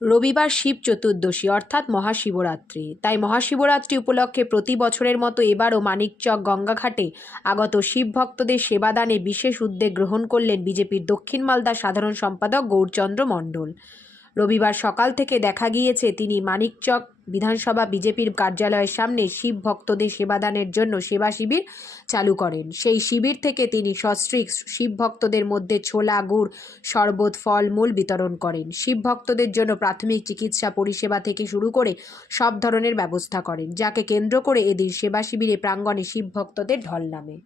রবিবার শিব চতুর্দশী অর্থাৎ মহাশিবরাত্রি। তাই মহাশিবরাত্রি উপলক্ষে প্রতি বছরের মতো এবারও মানিকচক গঙ্গাঘাটে আগত শিব ভক্তদের সেবাদানে বিশেষ উদ্যোগ গ্রহণ করলেন বিজেপির দক্ষিণ মালদার সাধারণ সম্পাদক গৌরচন্দ্র মণ্ডল। রবিবার সকাল থেকে দেখা গিয়েছে তিনি মানিকচক বিধানসভা বিজেপির কার্যালয়ের সামনে শিব ভক্তদের সেবাদানের জন্য সেবা শিবির চালু করেন। সেই শিবির থেকে তিনি সস্ত্রীক শিব ভক্তদের মধ্যে ছোলা, গুড়, শরবত, ফলমূল বিতরণ করেন। শিব ভক্তদের জন্য প্রাথমিক চিকিৎসা পরিষেবা থেকে শুরু করে সব ধরনের ব্যবস্থা করেন, যাকে কেন্দ্র করে এদিন সেবা শিবিরে প্রাঙ্গণে শিব ভক্তদের ঢল নামে।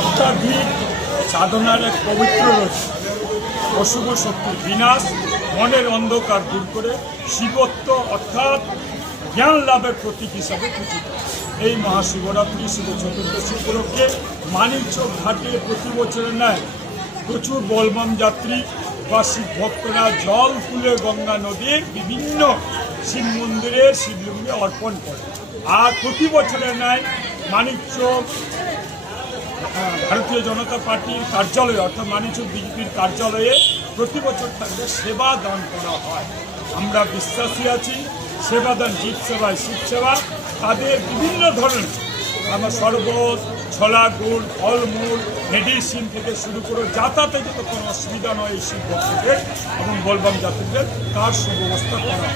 অত্যাধিক সাধনার এক পবিত্র রশ্মি, অশুভ শক্তির বিনাশ, মনের অন্ধকার দূর করে শিবত্ব অর্থাৎ জ্ঞান লাভের প্রতীক হিসাবে পূজিত। এই মহাশিবরাত্রি শিব চতুর্দশী উপলক্ষে মানিকচক ঘাটে প্রতি বছরের ন্যায় প্রচুর বলবাম যাত্রী বা শিব ভক্তরা জল তুলে গঙ্গা নদীর বিভিন্ন শিব মন্দিরে শিবলিঙ্গে অর্পণ করে। আর প্রতি বছরের ন্যায় মানিকচক ভারতীয় জনতা পার্টির কার্যালয়ে অর্থাৎ মানিকচক বিজেপির কার্যালয়ে প্রতি বছর থাকবে সেবা দান করা হয়। আমরা বিশ্বাসী আছি সেবাদান জীব সেবায় শিব সেবা। তাদের বিভিন্ন ধরনের আমরা শরবত, ছোলা, গুড়, ফলমূল, মেডিসিন থেকে শুরু করে যাতায়াতে যত কোনো অসুবিধা নয় এই শিব ভক্তদের এবং বলবাম যাত্রীদের তার সুব্যবস্থা করা হয়।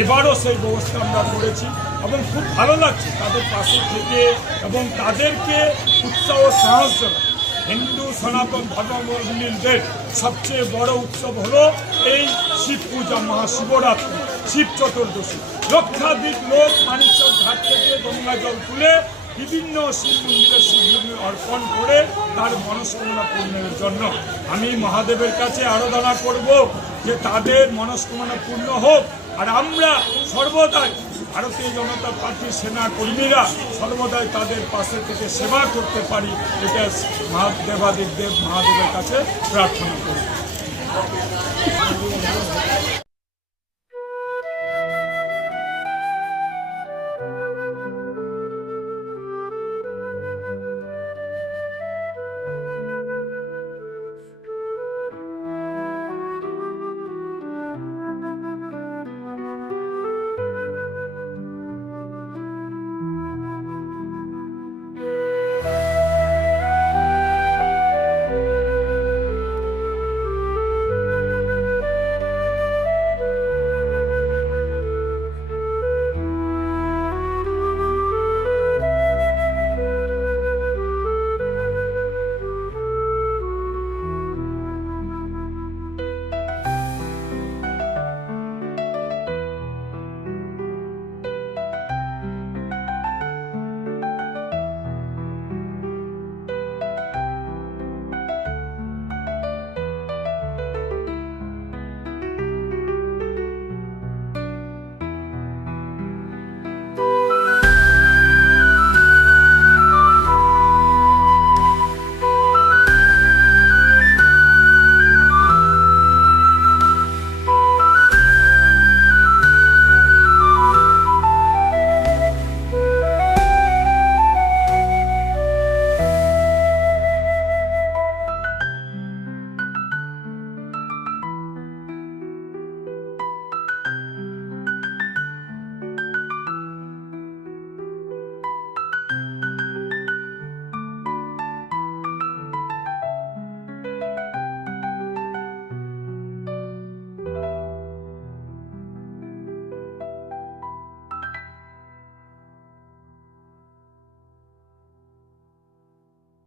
এবারও সেই ব্যবস্থা আমরা করেছি এবং খুব ভালো লাগছে তাদের পাশে থেকে এবং তাদেরকে উৎসাহ সাহস দেওয়া। হিন্দু সনাতন ধর্মাবলম্বীদের সবচেয়ে বড় উৎসব হলো এই শিব পূজা, মহাশিবরাত্রি, শিব চতুর্দশী। লক্ষাধিক লোক মানিকচক ঘাট থেকে গঙ্গা জল তুলে বিভিন্ন শিব মন্দিরে শিবলিঙ্গে অর্পণ করে তার মনস্কামনা পূর্ণের জন্য। আমি মহাদেবের কাছে আরাধনা করব যে তাদের মনস্কামনা পূর্ণ হোক। আর আমরা সর্বদাই ভারতীয় জনতা পার্টির সেনা কর্মীরা সর্বদাই তাদের পাশে থেকে সেবা করতে পারি, এটা মহাদেবাদিদেব মহাদেবের কাছে প্রার্থনা করি।